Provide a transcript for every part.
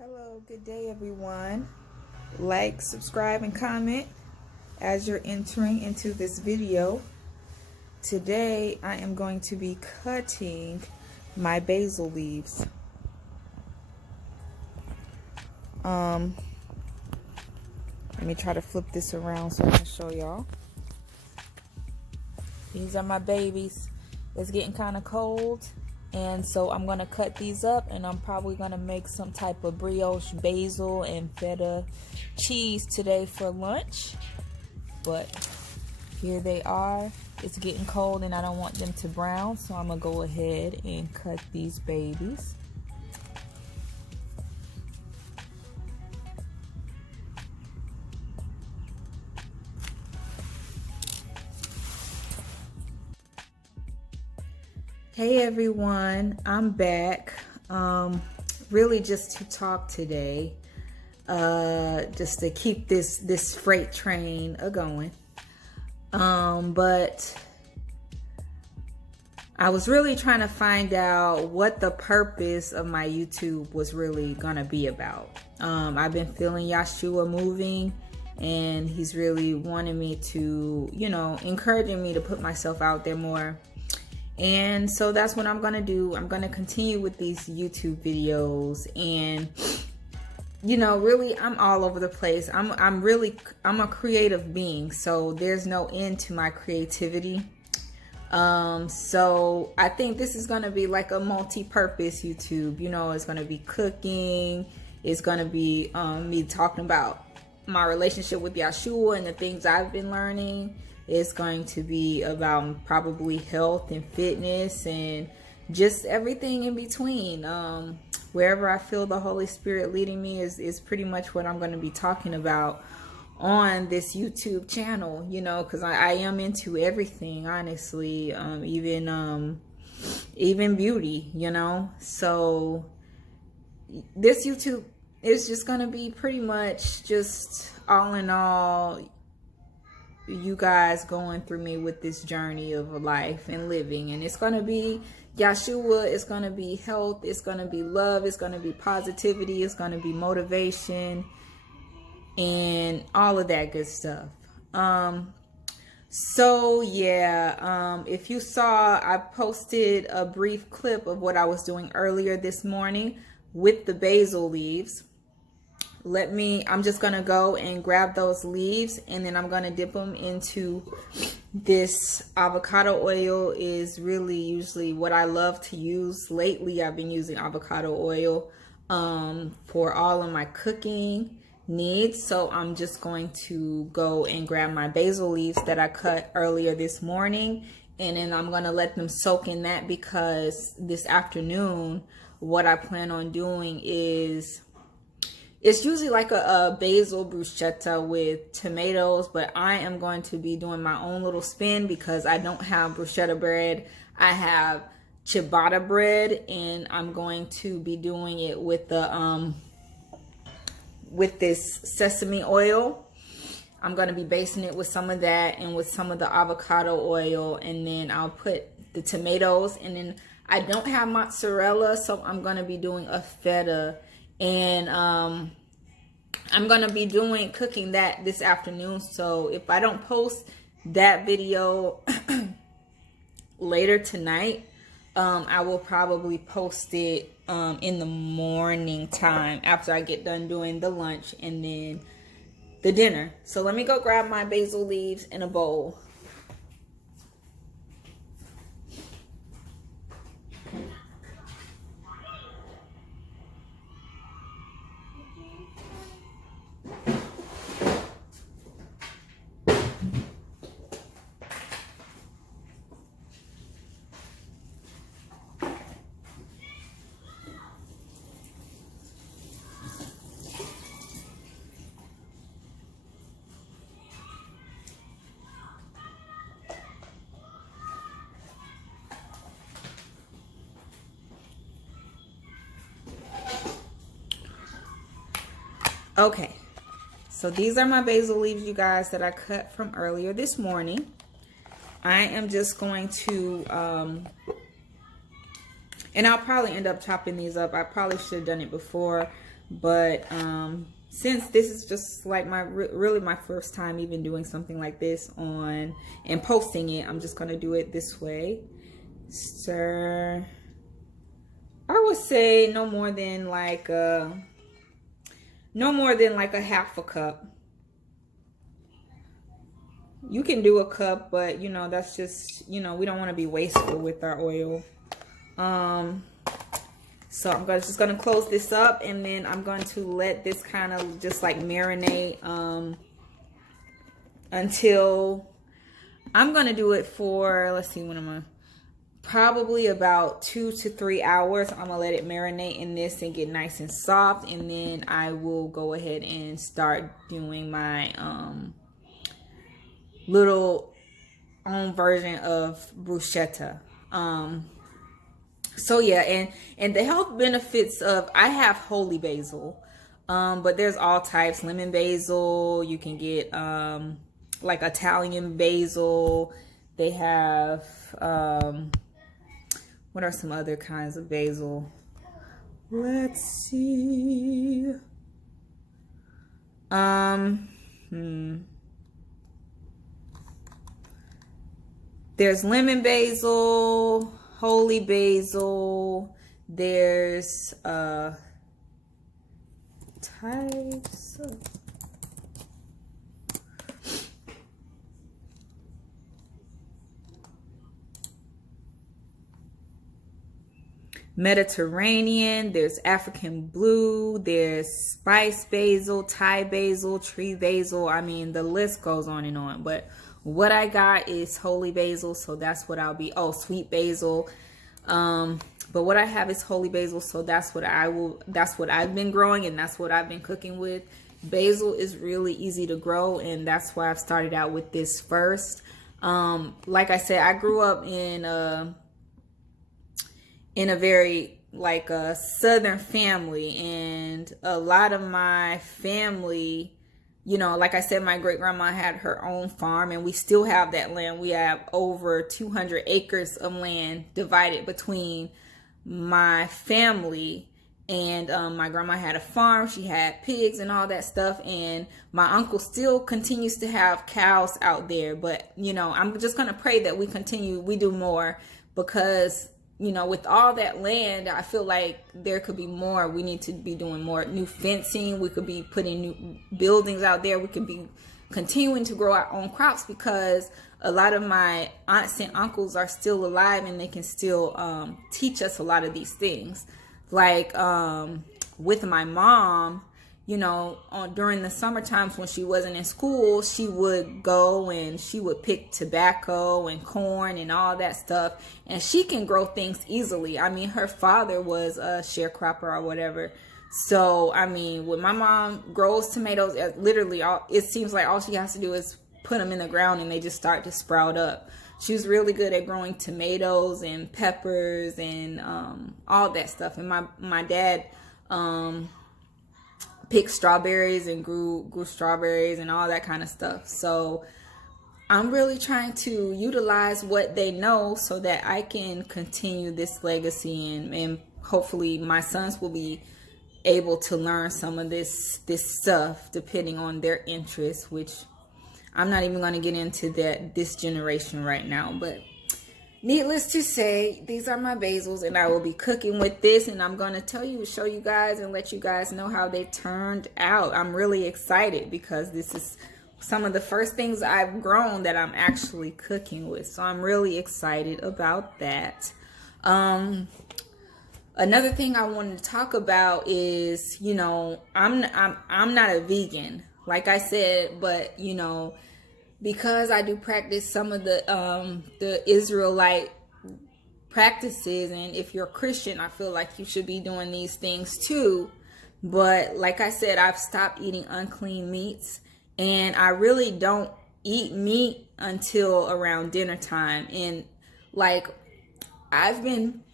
Hello, good day everyone. Like, subscribe, and comment as you're entering into this video. Today I am going to be cutting my basil leaves. Let me try to flip this around so I can show y'all. These are my babies. It's getting kind of cold, and so I'm going to cut these up, and I'm probably going to make some type of brioche basil and feta cheese today for lunch. But here they are. It's getting cold and I don't want them to brown, so I'm going to go ahead and cut these babies. Hey everyone, I'm back. Really just to talk today, just to keep this freight train going. But I was really trying to find out what the purpose of my YouTube was really gonna be about. I've been feeling Yahshua moving, and he's really wanting me to, encouraging me to put myself out there more. And so that's what I'm gonna do. I'm gonna continue with these YouTube videos, and really I'm all over the place. I'm a creative being, so there's no end to my creativity. So I think this is gonna be like a multi-purpose YouTube. It's gonna be cooking, it's gonna be me talking about my relationship with Yahshua and the things I've been learning. It's going to be about probably health and fitness and just everything in between. Wherever I feel the Holy Spirit leading me is pretty much what I'm going to be talking about on this YouTube channel, because I am into everything, honestly, even beauty, So this YouTube is just going to be pretty much just all in all, you guys going through me with this journey of life and living. And it's going to be Yahshua, it's going to be health, it's going to be love, it's going to be positivity, it's going to be motivation, and all of that good stuff. So yeah, if you saw, I posted a brief clip of what I was doing earlier this morning with the basil leaves. I'm just gonna go and grab those leaves, and then I'm gonna dip them into this avocado oil. Is really usually what I love to use. Lately I've been using avocado oil for all of my cooking needs. So I'm just going to go and grab my basil leaves that I cut earlier this morning, and then I'm gonna let them soak in that, because this afternoon what I plan on doing is, it's usually like a basil bruschetta with tomatoes, but I am going to be doing my own little spin because I don't have bruschetta bread. I have ciabatta bread, and I'm going to be doing it with the with this sesame oil. I'm going to be basting it with some of that and with some of the avocado oil, and then I'll put the tomatoes, and then I don't have mozzarella, so I'm going to be doing a feta. And I'm going to be cooking that this afternoon. So if I don't post that video later tonight, I will probably post it in the morning time after I get done doing the lunch and then the dinner. So let me go grab my basil leaves in a bowl. Okay, so these are my basil leaves, you guys, that I cut from earlier this morning. I am just going to And I'll probably end up chopping these up. I probably should have done it before, But since this is just like really my first time even doing something like this on and posting it, I'm just gonna do it this way. Stir. I would say no more than like a half a cup. You can do a cup, but you know, that's just, you know, we don't want to be wasteful with our oil. So I'm just going to close this up, and then I'm going to let this kind of just like marinate until I'm going to do it for, let's see, when I'm going to, probably about 2 to 3 hours. I'm going to let it marinate in this and get nice and soft, and then I will go ahead and start doing my little own version of bruschetta. So yeah, and the health benefits of, I have holy basil, but there's all types. Lemon basil, you can get like Italian basil. They have what are some other kinds of basil? Let's see. There's lemon basil, holy basil, there's types of Mediterranean, there's African blue, there's spice basil, Thai basil, tree basil. I mean, the list goes on and on, but what I got is holy basil, so that's what I'll be. Oh, sweet basil. But what I have is holy basil, so that's what I've been growing, and that's what I've been cooking with. Basil is really easy to grow, and that's why I've started out with this first. Like I said, I grew up in a very like a southern family, and a lot of my family, you know, like I said, my great grandma had her own farm, and we still have that land. We have over 200 acres of land divided between my family, and my grandma had a farm. She had pigs and all that stuff, and my uncle still continues to have cows out there. But you know, I'm just gonna pray that we do more, because you know, with all that land, I feel like there could be more. We need to be doing more new fencing. We could be putting new buildings out there. We could be continuing to grow our own crops, because a lot of my aunts and uncles are still alive, and they can still teach us a lot of these things. Like with my mom, you know, during the summer times when she wasn't in school, she would go and she would pick tobacco and corn and all that stuff. And she can grow things easily. I mean, her father was a sharecropper or whatever. So, I mean, when my mom grows tomatoes, literally, it seems like all she has to do is put them in the ground and they just start to sprout up. She was really good at growing tomatoes and peppers and all that stuff. And my dad picked strawberries and grew strawberries and all that kind of stuff. So I'm really trying to utilize what they know so that I can continue this legacy, and hopefully my sons will be able to learn some of this stuff depending on their interests, which I'm not even going to get into this generation right now. But needless to say, these are my basils, and I will be cooking with this, and I'm going to show you guys and let you guys know how they turned out. I'm really excited because this is some of the first things I've grown that I'm actually cooking with. So I'm really excited about that. Another thing I wanted to talk about is, you know, I'm not a vegan, like I said, but you know, because I do practice some of the Israelite practices, and if you're a Christian, I feel like you should be doing these things too. But like I said, I've stopped eating unclean meats, and I really don't eat meat until around dinner time. And like, I've been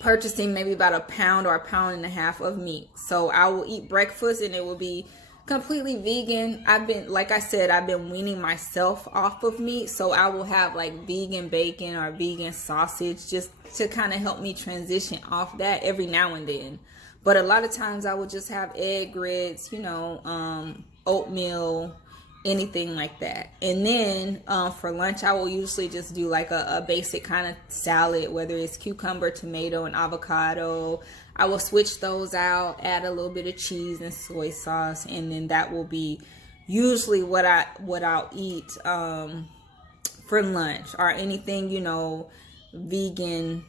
purchasing maybe about a pound or a pound and a half of meat. So I will eat breakfast and it will be completely vegan. Like I said, I've been weaning myself off of meat, so I will have like vegan bacon or vegan sausage just to kind of help me transition off that every now and then. But a lot of times I will just have egg grits, you know, oatmeal, anything like that. And then for lunch, I will usually just do like a basic kind of salad, whether it's cucumber, tomato, and avocado. I will switch those out, add a little bit of cheese and soy sauce, and then that will be usually what I'll eat for lunch, or anything, you know, vegan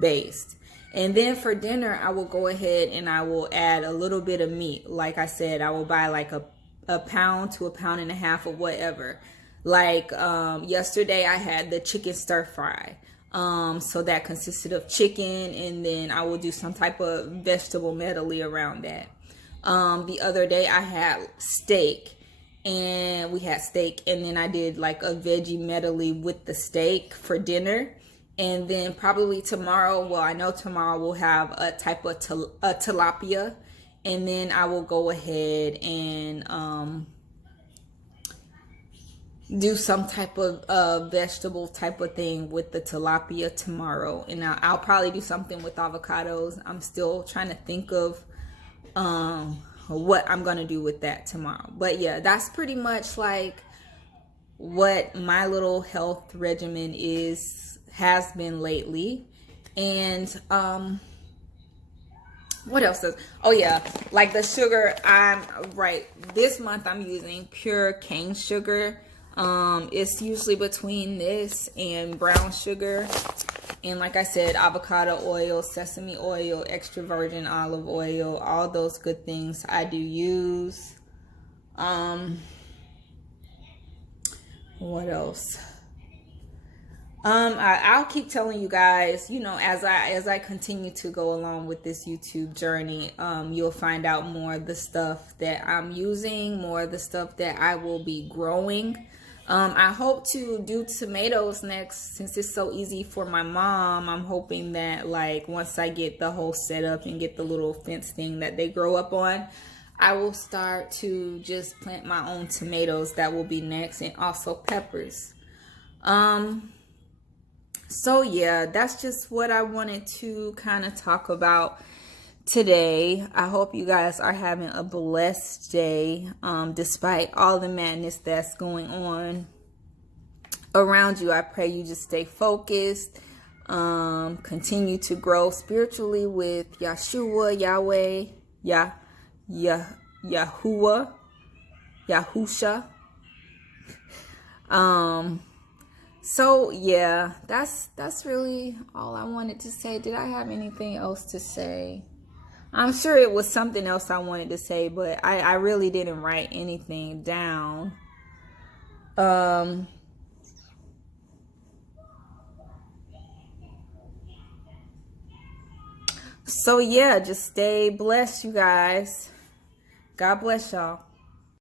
based. And then for dinner, I will go ahead and I will add a little bit of meat. Like I said, I will buy like a pound to a pound and a half of whatever. Like yesterday I had the chicken stir fry. So that consisted of chicken, and then I will do some type of vegetable medley around that. The other day I had steak, and we had steak, and then I did like a veggie medley with the steak for dinner. And then probably tomorrow, well, I know tomorrow we'll have a type of tilapia. And then I will go ahead and do some type of vegetable type of thing with the tilapia tomorrow. And I'll probably do something with avocados. I'm still trying to think of what I'm going to do with that tomorrow. But yeah, that's pretty much like what my little health regimen has been lately. And what else does, oh yeah, like the sugar, this month I'm using pure cane sugar. It's usually between this and brown sugar, and like I said, avocado oil, sesame oil, extra virgin olive oil, all those good things I do use. What else? I'll keep telling you guys, you know, as I continue to go along with this YouTube journey, you'll find out more of the stuff that I'm using, more of the stuff that I will be growing. I hope to do tomatoes next, since it's so easy for my mom. I'm hoping that, like, once I get the whole setup and get the little fence thing that they grow up on, I will start to just plant my own tomatoes. That will be next, and also peppers. So yeah, that's just what I wanted to kind of talk about today. I hope you guys are having a blessed day, despite all the madness that's going on around you. I pray you just stay focused, continue to grow spiritually with Yahshua, Yahweh, Yahuwah, Yahusha. So yeah, that's really all I wanted to say. Did I have anything else to say? I'm sure it was something else I wanted to say, but I really didn't write anything down. So yeah, just stay blessed, you guys. God bless y'all.